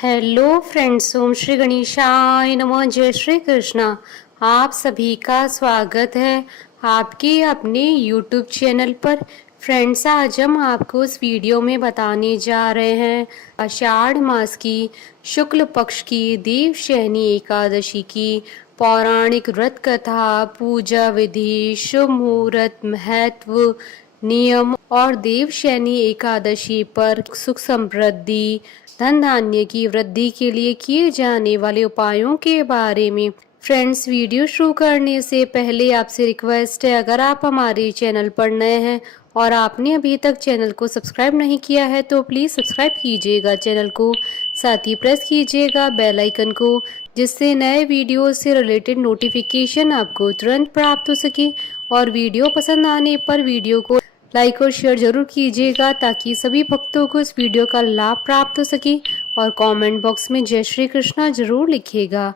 Hello friends, ओम श्री गणेशाय नमः। जय श्री कृष्णा। आप सभी का स्वागत है आपके अपने यूट्यूब चैनल पर। फ्रेंड्स, आज हम आपको इस वीडियो में बताने जा रहे हैं आषाढ़ मास की शुक्ल पक्ष की देवशयनी एकादशी की पौराणिक व्रत कथा, पूजा विधि, शुभ मुहूर्त, महत्व, नियम और देवशयनी एकादशी पर सुख समृद्धि, धन धान्य की वृद्धि के लिए किए जाने वाले उपायों के बारे में। फ्रेंड्स, वीडियो शुरू करने से पहले आपसे रिक्वेस्ट है, अगर आप हमारे चैनल पर नए हैं और आपने अभी तक चैनल को सब्सक्राइब नहीं किया है तो प्लीज़ सब्सक्राइब कीजिएगा चैनल को, साथ ही प्रेस कीजिएगा बेल आइकन को, जिससे नए वीडियो से रिलेटेड नोटिफिकेशन आपको तुरंत प्राप्त हो सके। और वीडियो पसंद आने पर वीडियो को लाइक और शेयर जरूर कीजिएगा ताकि सभी भक्तों को इस वीडियो का लाभ प्राप्त हो सके। और कमेंट बॉक्स में जय श्री कृष्णा जरूर लिखिएगा।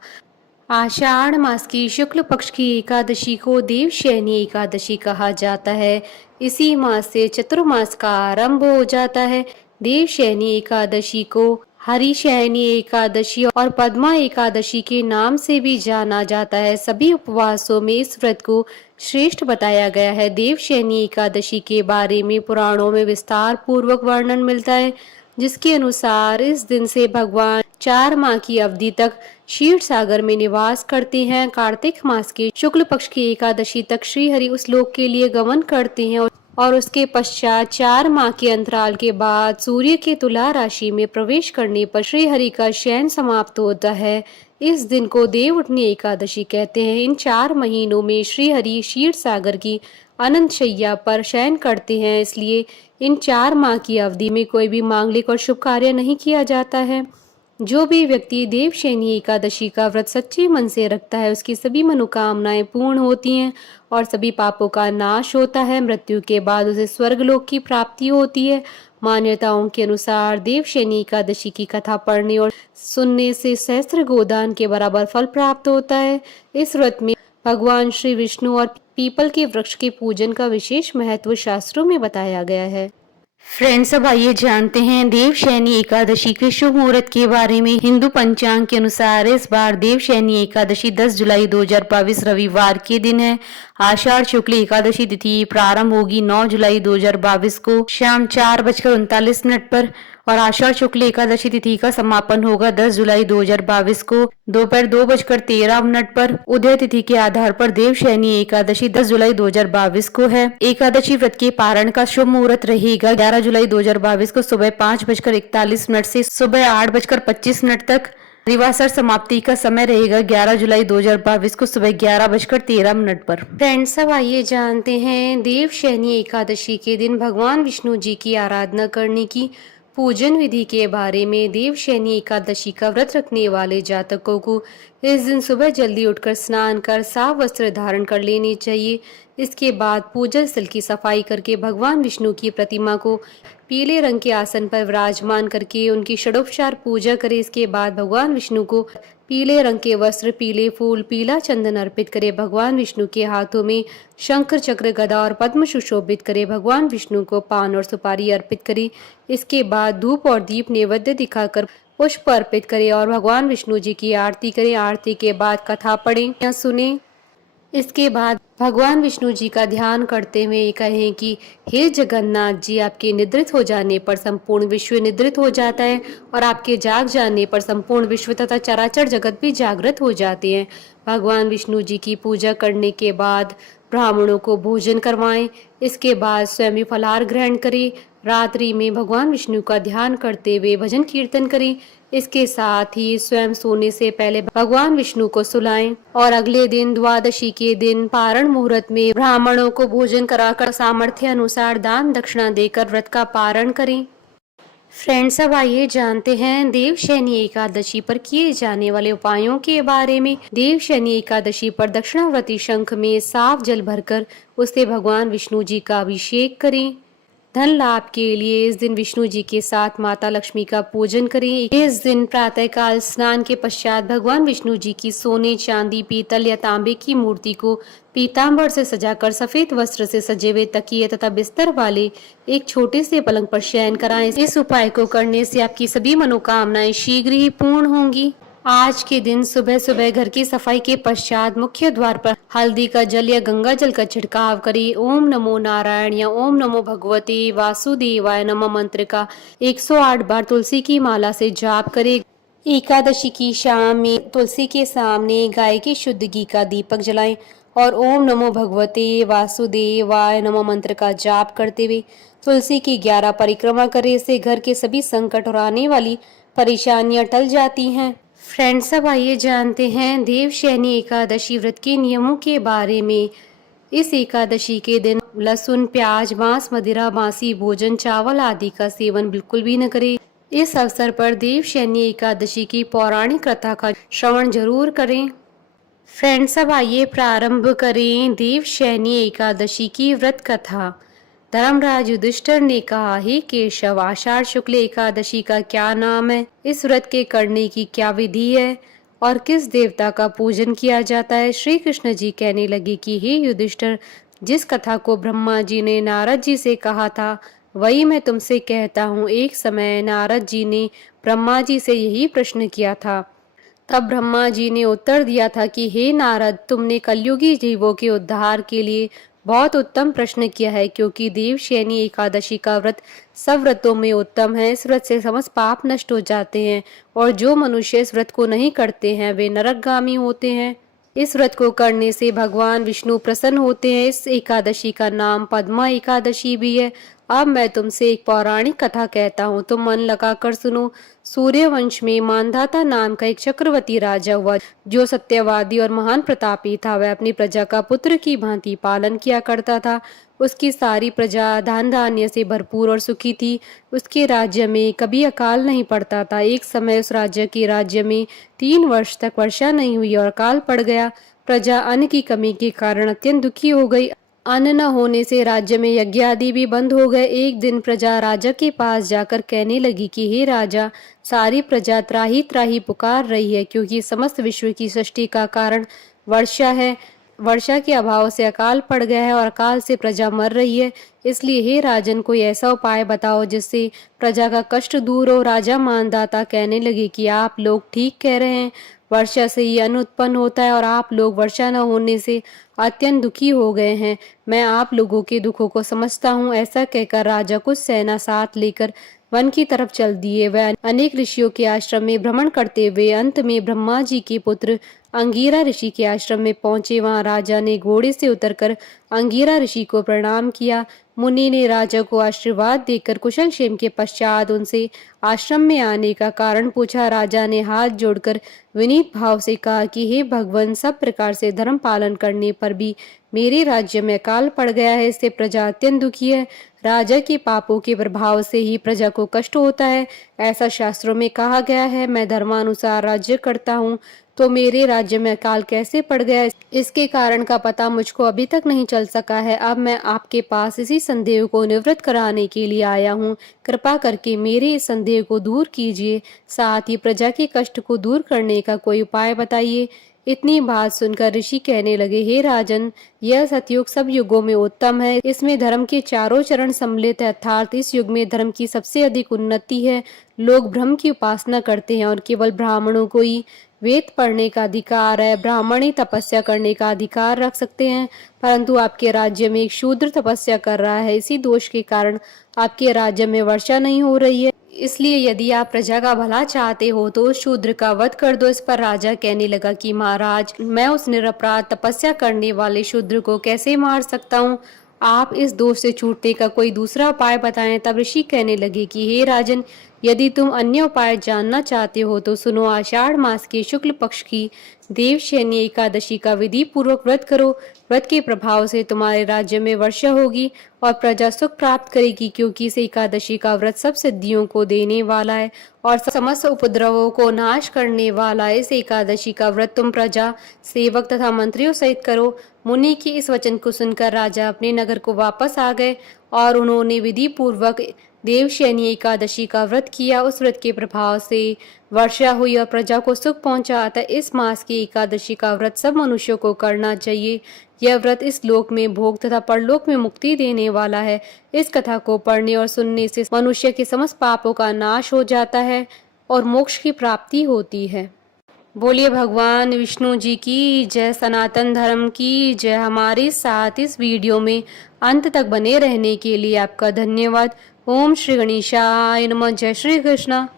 आषाढ़ मास की शुक्ल पक्ष की एकादशी को देवशयनी एकादशी कहा जाता है। इसी मास से चतुर्मास का आरंभ हो जाता है। देवशयनी एकादशी को हरिशयनी एकादशी और पद्मा एकादशी के नाम से भी जाना जाता है। सभी उपवासों में इस व्रत को श्रेष्ठ बताया गया है। देवशयनी एकादशी के बारे में पुराणों में विस्तार पूर्वक वर्णन मिलता है, जिसके अनुसार इस दिन से भगवान 4 माह की अवधि तक क्षीर सागर में निवास करते हैं। कार्तिक मास के शुक्ल पक्ष की एकादशी तक श्री हरि उस लोक के लिए गमन करते हैं और उसके पश्चात 4 माह के अंतराल के बाद सूर्य के तुला राशि में प्रवेश करने पर श्री हरि का शयन समाप्त होता है। इस दिन को देव उठनी एकादशी कहते हैं। इन 4 महीनों में श्री हरि क्षीर सागर की अनंत शैया पर शयन करते हैं, इसलिए इन 4 माह की अवधि में कोई भी मांगलिक और शुभ कार्य नहीं किया जाता है। जो भी व्यक्ति देवशयनी एकादशी का व्रत सच्चे मन से रखता है, उसकी सभी मनोकामनाएं पूर्ण होती हैं और सभी पापों का नाश होता है। मृत्यु के बाद उसे स्वर्गलोक की प्राप्ति होती है। मान्यताओं के अनुसार देवशयनी एकादशी की कथा पढ़ने और सुनने से सहस्त्र गोदान के बराबर फल प्राप्त होता है। इस व्रत में भगवान श्री विष्णु और पीपल के वृक्ष के पूजन का विशेष महत्व शास्त्रों में बताया गया है। फ्रेंड्स, अब आइए जानते हैं देवशयनी एकादशी के शुभ मुहूर्त के बारे में। हिंदू पंचांग के अनुसार इस बार देवशयनी एकादशी 10 जुलाई 2022 रविवार के दिन है। आषाढ़ शुक्ल एकादशी तिथि प्रारंभ होगी 9 जुलाई 2022 को शाम 4:39 पर और आषाढ़ शुक्ल एकादशी तिथि का समापन होगा 10 जुलाई 2022 को दोपहर 2:13 पर। उदय तिथि के आधार पर देवशयनी एकादशी 10 जुलाई 2022 को है। एकादशी व्रत के पारण का शुभ मुहूर्त रहेगा 11 जुलाई 2022 को सुबह 5:41 से सुबह 8:25 तक। दिवासर समाप्ति का समय रहेगा 11 जुलाई 2022 को सुबह 11:13 पर। फ्रेंड्स, अब आइए जानते हैं देवशयनी एकादशी के दिन भगवान विष्णु जी की आराधना करने की पूजन विधि के बारे में। देवशयनी एकादशी का व्रत रखने वाले जातकों को इस दिन सुबह जल्दी उठकर स्नान कर साफ वस्त्र धारण कर लेनी चाहिए। इसके बाद पूजा स्थल की सफाई करके भगवान विष्णु की प्रतिमा को पीले रंग के आसन पर विराजमान करके उनकी षडोपचार पूजा करें। इसके बाद भगवान विष्णु को पीले रंग के वस्त्र, पीले फूल, पीला चंदन अर्पित करें। भगवान विष्णु के हाथों में शंकर, चक्र, गदा और पद्म सुशोभित करें। भगवान विष्णु को पान और सुपारी अर्पित करें। इसके बाद धूप और दीप नैवेद्य दिखाकर पुष्प अर्पित करें और भगवान विष्णु जी की आरती करें। आरती के बाद कथा पढ़ें या सुने। इसके बाद भगवान विष्णु जी का ध्यान करते हुए कहें कि हे जगन्नाथ जी, आपके निद्रित हो जाने पर संपूर्ण विश्व निद्रित हो जाता है और आपके जाग जाने पर संपूर्ण विश्व तथा चराचर जगत भी जागृत हो जाते हैं। भगवान विष्णु जी की पूजा करने के बाद ब्राह्मणों को भोजन करवाएं। इसके बाद स्वयं फलाहार ग्रहण करें। रात्रि में भगवान विष्णु का ध्यान करते हुए भजन कीर्तन करें। इसके साथ ही स्वयं सोने से पहले भगवान विष्णु को सुलाएं और अगले दिन द्वादशी के दिन पारण मुहूर्त में ब्राह्मणों को भोजन कराकर सामर्थ्य अनुसार दान दक्षिणा देकर व्रत का पारण करें। फ्रेंड्स, अब आइए जानते हैं देवशयनी एकादशी पर किए जाने वाले उपायों के बारे में। देवशयनी एकादशी पर दक्षिणावर्ती शंख में साफ जल भरकर उससे भगवान विष्णु जी का अभिषेक करें। धन लाभ के लिए इस दिन विष्णु जी के साथ माता लक्ष्मी का पूजन करें। इस दिन प्रातःकाल स्नान के पश्चात भगवान विष्णु जी की सोने, चांदी, पीतल या तांबे की मूर्ति को पीताम्बर से सजाकर सफेद वस्त्र से सजे हुए तकिए तथा बिस्तर वाले एक छोटे से पलंग पर शयन कराएं। इस उपाय को करने से आपकी सभी मनोकामनाएं शीघ्र ही पूर्ण होंगी। आज के दिन सुबह सुबह घर की सफाई के पश्चात मुख्य द्वार पर हल्दी का जल या गंगा जल का छिड़काव करें। ओम नमो नारायण या ओम नमो भगवते वासुदेवाय नमः मंत्र का 108 बार तुलसी की माला से जाप करें। एकादशी की शाम में तुलसी के सामने गाय के शुद्ध घी का दीपक जलाएं और ओम नमो भगवते वासुदेवाय नमः मंत्र का जाप करते हुए तुलसी की 11 परिक्रमा करें। इससे घर के सभी संकट और आने वाली परेशानियां टल जाती हैं। फ्रेंड्स, अब आइए जानते हैं देवशयनी एकादशी व्रत के नियमों के बारे में। इस एकादशी के दिन लहसुन, प्याज, मांस, मदिरा, बासी भोजन, चावल आदि का सेवन बिल्कुल भी न करें। इस अवसर पर देवशयनी एकादशी की पौराणिक कथा का श्रवण जरूर करें। फ्रेंड्स, अब आइए प्रारंभ करें देवशयनी एकादशी की व्रत कथा। धर्मराज युधिष्ठिर ने कहा, हे केशव, आषाढ़ शुक्ल एकादशी का क्या नाम है? इस व्रत के करने की क्या विधि है और किस देवता का पूजन किया जाता है? श्री कृष्ण जी कहने लगे कि हे युधिष्ठिर, जिस कथा को ब्रह्मा जी ने नारद जी से कहा था वही मैं तुमसे कहता हूँ। एक समय नारद जी ने ब्रह्मा जी से यही प्रश्न किया था। तब ब्रह्मा जी ने उत्तर दिया था कि हे नारद, तुमने कलयुगी जीवों के उद्धार के लिए बहुत उत्तम प्रश्न किया है, क्योंकि देवशयनी एकादशी का व्रत सब व्रतों में उत्तम है। इस व्रत से समस्त पाप नष्ट हो जाते हैं और जो मनुष्य इस व्रत को नहीं करते हैं वे नरकगामी होते हैं। इस व्रत को करने से भगवान विष्णु प्रसन्न होते हैं। इस एकादशी का नाम पद्मा एकादशी भी है। अब मैं तुमसे एक पौराणिक कथा कहता हूँ, तुम मन लगाकर सुनो। सूर्यवंश में मानधाता नाम का एक चक्रवर्ती राजा हुआ, जो सत्यवादी और महान प्रतापी था। वह अपनी प्रजा का पुत्र की भांति पालन किया करता था। उसकी सारी प्रजा धन धान्य से भरपूर और सुखी थी। उसके राज्य में कभी अकाल नहीं पड़ता था। एक समय उस राज्य में 3 वर्ष तक वर्षा नहीं हुई और अकाल पड़ गया। प्रजा अन्न की कमी के कारण अत्यंत दुखी हो गई। अन्न न होने से राज्य में यज्ञ आदि भी बंद हो गए। एक दिन प्रजा राजा के पास जाकर कहने लगी कि हे राजा, सारी प्रजा त्राही त्राही पुकार रही है, क्योंकि समस्त विश्व की सृष्टि का कारण वर्षा है। वर्षा के अभाव से अकाल पड़ गया है और अकाल से प्रजा मर रही है। इसलिए हे राजन, कोई ऐसा उपाय बताओ जिससे प्रजा का कष्ट दूर हो। राजा मानदाता कहने लगे कि आप लोग ठीक कह रहे हैं, वर्षा से ही अन्न उत्पन्न होता है और आप लोग वर्षा न होने से अत्यंत दुखी हो गए हैं। मैं आप लोगों के दुखों को समझता हूँ। ऐसा कहकर राजा कुछ सेना साथ लेकर वन की तरफ चल दिए। वह अनेक ऋषियों के आश्रम में भ्रमण करते हुए अंत में ब्रह्मा जी के पुत्र अंगीरा ऋषि के आश्रम में पहुंचे। वहां राजा ने घोड़े से उतरकर अंगीरा ऋषि को प्रणाम किया। मुनि ने राजा को आशीर्वाद देकर कुशल क्षेम के पश्चात उनसे आश्रम में आने का कारण पूछा। राजा ने हाथ जोड़कर विनीत भाव से कहा कि हे भगवान, सब प्रकार से धर्म पालन करने पर भी मेरे राज्य में अकाल पड़ गया है। इससे प्रजा अत्यंत दुखी है। राजा के पापों के प्रभाव से ही प्रजा को कष्ट होता है, ऐसा शास्त्रों में कहा गया है। मैं धर्मानुसार राज्य करता हूँ, तो मेरे राज्य में अकाल कैसे पड़ गया, इसके कारण का पता मुझको अभी तक नहीं चल सका है। अब मैं आपके पास इसी संदेह को निवृत्त कराने के लिए आया हूँ। कृपा करके मेरे इस संदेह को दूर कीजिए, साथ ही प्रजा के कष्ट को दूर करने का कोई उपाय बताइए। इतनी बात सुनकर ऋषि कहने लगे, हे राजन, यह सतयुग सब युगों में उत्तम है। इसमें धर्म के चारों चरण सम्मिलित है, अर्थात इस युग में धर्म की सबसे अधिक उन्नति है। लोग ब्रह्म की उपासना करते हैं और केवल ब्राह्मणों को ही वेद पढ़ने का अधिकार है। ब्राह्मण ही तपस्या करने का अधिकार रख सकते हैं, परंतु आपके राज्य में एक शूद्र तपस्या कर रहा है। इसी दोष के कारण आपके राज्य में वर्षा नहीं हो रही है। इसलिए यदि आप प्रजा का भला चाहते हो तो उस शूद्र का वध कर दो। इस पर राजा कहने लगा कि महाराज, मैं उस निरपराध तपस्या करने वाले शूद्र को कैसे मार सकता हूँ? आप इस दोष से छूटने का कोई दूसरा उपाय बताएं। तब ऋषि कहने लगे कि हे राजन, यदि तुम अन्य उपाय जानना चाहते हो तो सुनो। आषाढ़ मास के शुक्ल पक्ष की देवशयनी एकादशी का विधि पूर्वक व्रत करो। व्रत के प्रभाव से तुम्हारे राज्य में वर्षा होगी और प्रजा सुख प्राप्त करेगी, क्योंकि इस एकादशी का व्रत सब सिद्धियों को देने वाला है और समस्त उपद्रवों को नाश करने वाला है। इस एकादशी का व्रत तुम प्रजा, सेवक तथा मंत्रियों सहित करो। मुनि के इस वचन को सुनकर राजा अपने नगर को वापस आ गए और उन्होंने विधि पूर्वक देवशयनी एकादशी का व्रत किया। उस व्रत के प्रभाव से वर्षा हुई और प्रजा को सुख पहुंचा। अतः इस मास की एकादशी का व्रत सब मनुष्यों को करना चाहिए। यह व्रत इस लोक में भोग तथा परलोक में मुक्ति देने वाला है। इस कथा को पढ़ने और सुनने से मनुष्य के समस्त पापों का नाश हो जाता है और मोक्ष की प्राप्ति होती है। बोलिए भगवान विष्णु जी की जय, सनातन धर्म की जय। हमारे साथ इस वीडियो में अंत तक बने रहने के लिए आपका धन्यवाद। ओम श्री गणेशाय नमः। जय श्री कृष्णा।